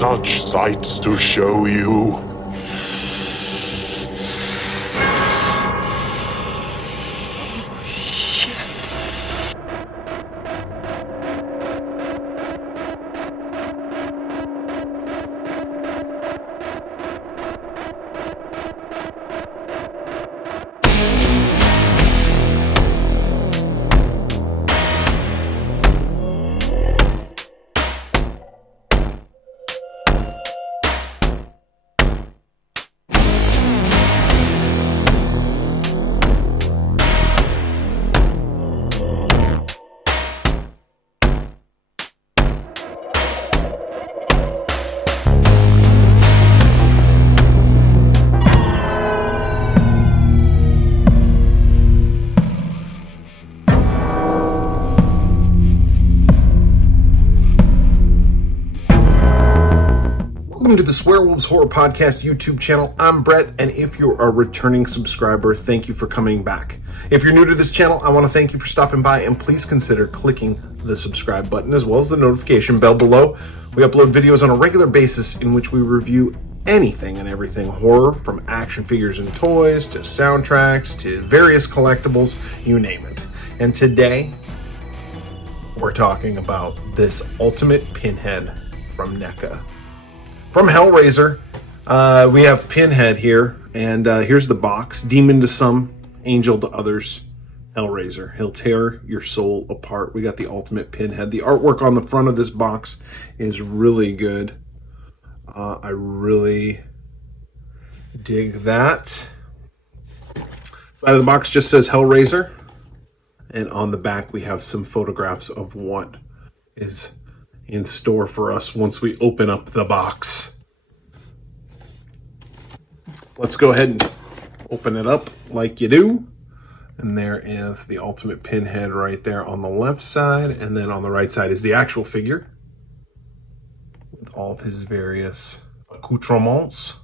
such sights to show you. Welcome to the Swearwolves Horror Podcast YouTube channel. I'm Brett, and if you're a returning subscriber, thank you for coming back. If you're new to this channel, I want to thank you for stopping by, and please consider clicking the subscribe button as well as the notification bell below. We upload videos on a regular basis in which we review anything and everything horror, from action figures and toys to soundtracks to various collectibles, you name it. And today, we're talking about this Ultimate Pinhead from NECA. From Hellraiser, we have Pinhead here, and here's the box. Demon to some, angel to others. Hellraiser. He'll tear your soul apart. We got the Ultimate Pinhead. The artwork on the front of this box is really good. I really dig that. Side of the box just says Hellraiser. And on the back, we have some photographs of what is in store for us once we open up the box. Let's go ahead and open it up like you do. And there is the Ultimate Pinhead right there on the left side. And then on the right side is the actual figure with all of his various accoutrements.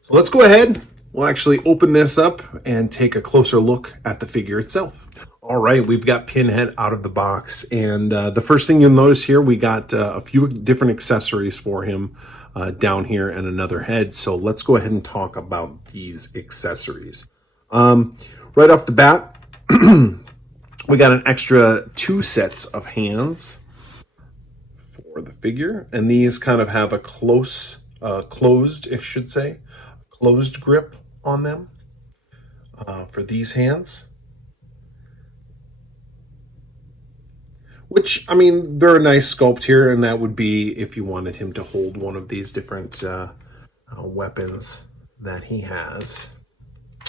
So let's go ahead. We'll actually open this up and take a closer look at the figure itself. All right, we've got Pinhead out of the box, and the first thing you'll notice here, we got a few different accessories for him down here and another head. So let's go ahead and talk about these accessories. Right off the bat, we got an extra 2 sets of hands for the figure, and these kind of have a closed grip on them for these hands. Which, I mean, they're a nice sculpt here, and that would be if you wanted him to hold one of these different weapons that he has.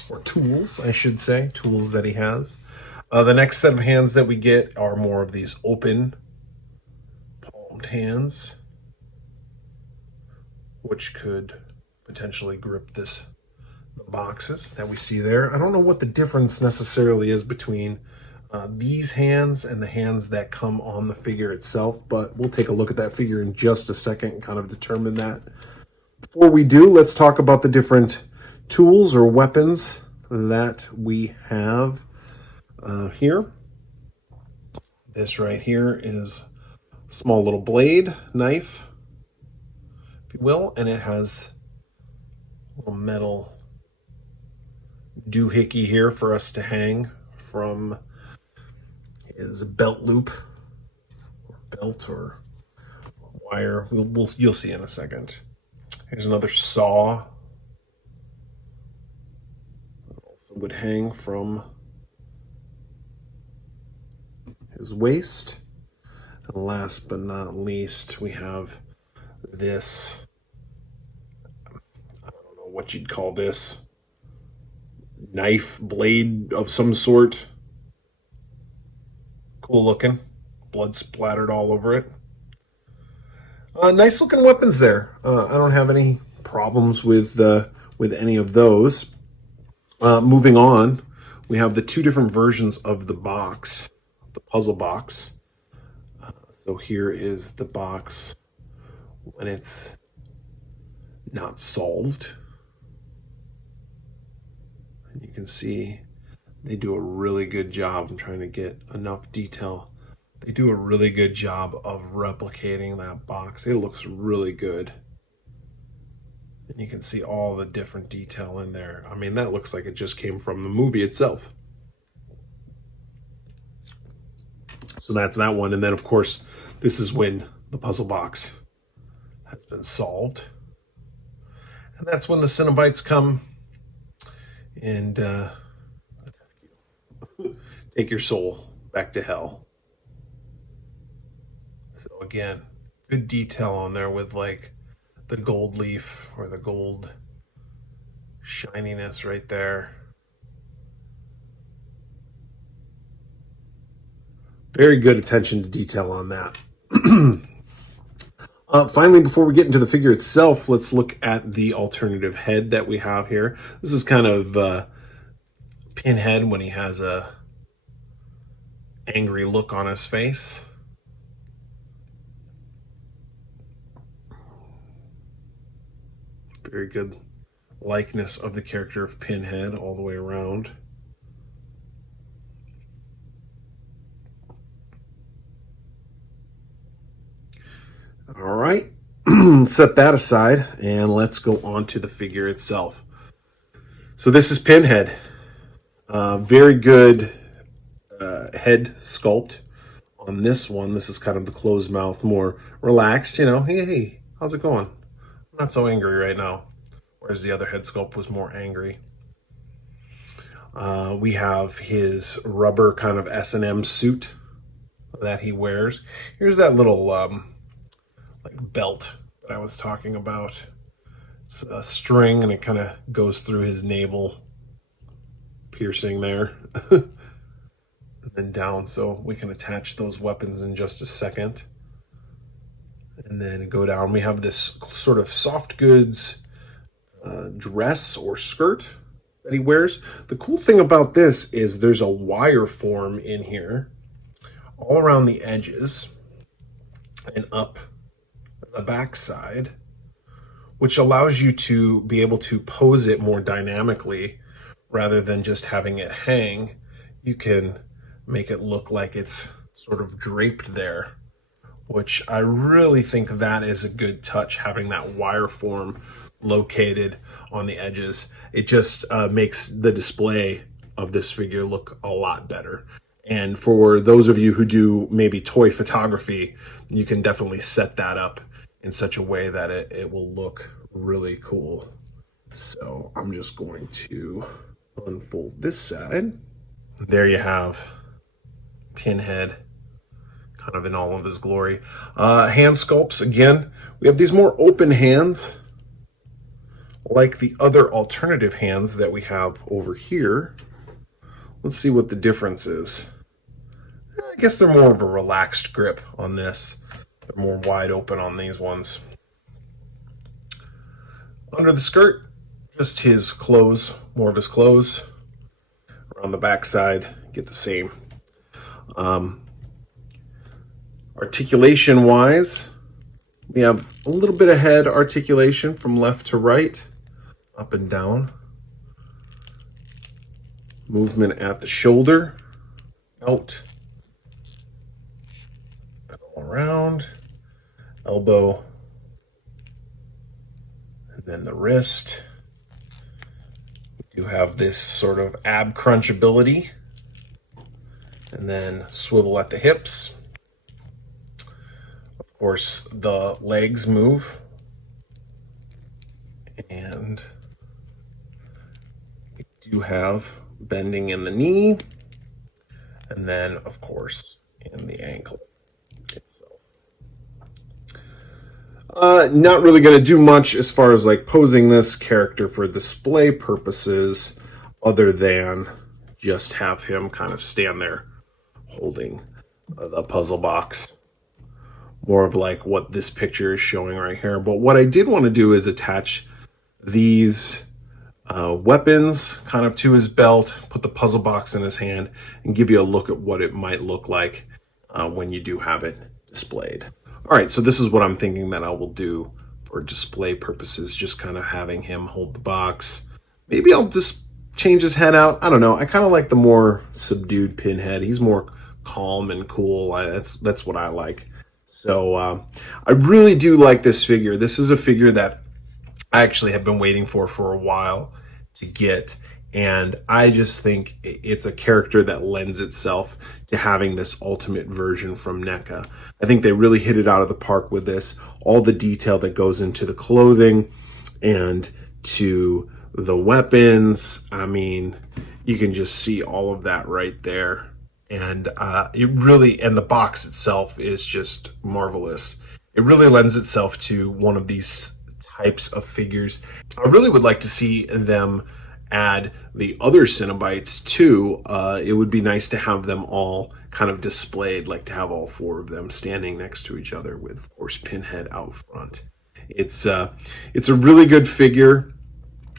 Or tools, I should say. Tools that he has. The next set of hands that we get are more of these open palmed hands, which could potentially grip the boxes that we see there. I don't know what the difference necessarily is between these hands and the hands that come on the figure itself, but we'll take a look at that figure in just a second and kind of determine that. Before we do, let's talk about the different tools or weapons that we have here. This right here is a small little blade, knife, if you will, and it has a little metal doohickey here for us to hang from his belt loop, or belt, or wire. You'll see in a second. Here's another saw. Also would hang from his waist. And last but not least, we have this. I don't know what you'd call this. Knife, blade of some sort. Cool looking. Blood splattered all over it. Nice looking weapons there. I don't have any problems with any of those. Moving on, we have the 2 different versions of the box, the puzzle box. So here is the box when it's not solved. And you can see they do a really good job. I'm trying to get enough detail. They do a really good job of replicating that box. It looks really good. And you can see all the different detail in there. I mean, that looks like it just came from the movie itself. So that's that one. And then, of course, this is when the puzzle box has been solved. And that's when the Cenobites come and attack you. Take your soul back to hell. So again, good detail on there with like the gold leaf or the gold shininess right there. Very good attention to detail on that. Finally, before we get into the figure itself, let's look at the alternative head that we have here. This is kind of Pinhead when he has a angry look on his face. Very good likeness of the character of Pinhead all the way around. All right, set that aside and let's go on to the figure itself. So this is Pinhead. Very good head sculpt on this one. This is kind of the closed mouth, more relaxed, you know. Hey, how's it going? I'm not so angry right now. Whereas the other head sculpt was more angry. We have his rubber kind of S&M suit that he wears. Here's that little like belt that I was talking about. It's a string and it kind of goes through his navel piercing there. And then down, so we can attach those weapons in just a second. And then go down. We have this sort of soft goods dress or skirt that he wears. The cool thing about this is there's a wire form in here all around the edges and up the back side, which allows you to be able to pose it more dynamically rather than just having it hang. You can make it look like it's sort of draped there, which I really think that is a good touch, having that wire form located on the edges. It just makes the display of this figure look a lot better. And for those of you who do maybe toy photography, you can definitely set that up in such a way that it will look really cool. So I'm just going to unfold this side. There you have Pinhead, kind of in all of his glory. Hand sculpts, again, we have these more open hands, like the other alternative hands that we have over here. Let's see what the difference is. I guess they're more of a relaxed grip on this. They're more wide open on these ones. Under the skirt, just his clothes, more of his clothes. Around the back side, get the same. Articulation wise, we have a little bit of head articulation from left to right, up and down. Movement at the shoulder, out, and all around, elbow, and then the wrist. We do have this sort of ab crunchability, and then swivel at the hips. Of course, the legs move, and we do have bending in the knee, and then, of course, in the ankle itself. Not really going to do much as far as like posing this character for display purposes, other than just have him kind of stand there holding the puzzle box. More of like what this picture is showing right here. But what I did want to do is attach these weapons kind of to his belt, put the puzzle box in his hand, and give you a look at what it might look like when you do have it displayed. All right, so this is what I'm thinking that I will do for display purposes, just kind of having him hold the box. Maybe I'll just change his head out. I don't know. I kind of like the more subdued Pinhead. He's more calm and cool. That's what I like. So I really do like this figure. This is a figure that I actually have been waiting for a while to get. And I just think it's a character that lends itself to having this ultimate version from NECA. I think they really hit it out of the park with this. All the detail that goes into the clothing and to the weapons. I mean, you can just see all of that right there. And and the box itself is just marvelous. It really lends itself to one of these types of figures. I really would like to see them add the other Cenobites too. It would be nice to have them all kind of displayed, like to have all 4 of them standing next to each other with, of course, Pinhead out front. It's a really good figure.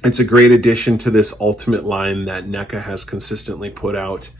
It's a great addition to this Ultimate line that NECA has consistently put out,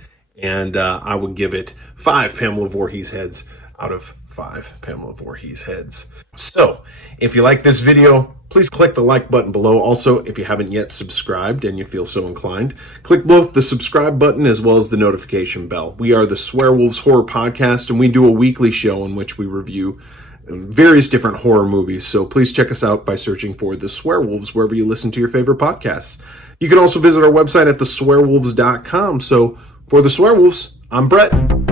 and I would give it 5 Pamela Voorhees heads out of 5 Pamela Voorhees heads. So, if you like this video, please click the like button below. Also, if you haven't yet subscribed and you feel so inclined, click both the subscribe button as well as the notification bell. We are the Swearwolves Horror Podcast, and we do a weekly show in which we review various different horror movies. So please check us out by searching for The Swearwolves wherever you listen to your favorite podcasts. You can also visit our website at theswearwolves.com. So for The Swearwolves, I'm Brett.